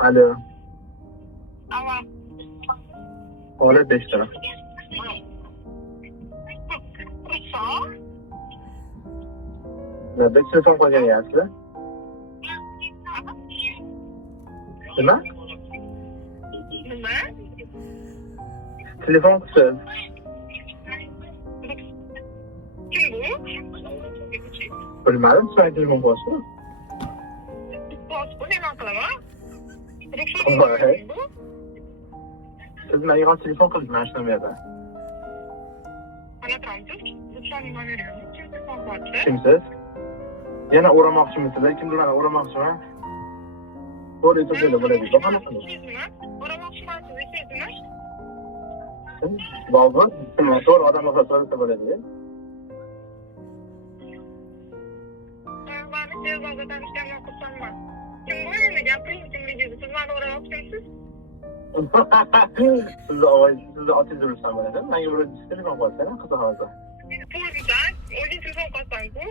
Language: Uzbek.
Alo. Ama Ola 5 lira. Ruhsat. Nima telefon qolganyapsizlar? Nima? Nima? Telefon qilsiz. Kim bu? Bilmadim, sizning telefon boshmi? Bu nima qilaman? Voy. Bu? Siz menga telefon qilib mana shu nomerda. Ana transit. Ruhsatning nomeri yo'q. Kim telefon qilyapti? Kimsiz? Yana o'ramoqchimisizlar? Kimdir meni o'ramoqchimi? To'g'ri aytib bo'ladi. Bahona qiling. O'ramoqchimansiz, esingizmi? Bobur, to'g'ri odamga so'rasa bo'ladi. Mani tezroq tanishganman xursandman. Kim bu endi gapiring kimligingizni? Siz mani o'ramoqchimisiz? Sizni ovozingizni otingiz bilsam bo'ladi. Menga bir telefon qilsana, qiziq hozir. To'g'ridan, o'zing telefon qilsan-ku.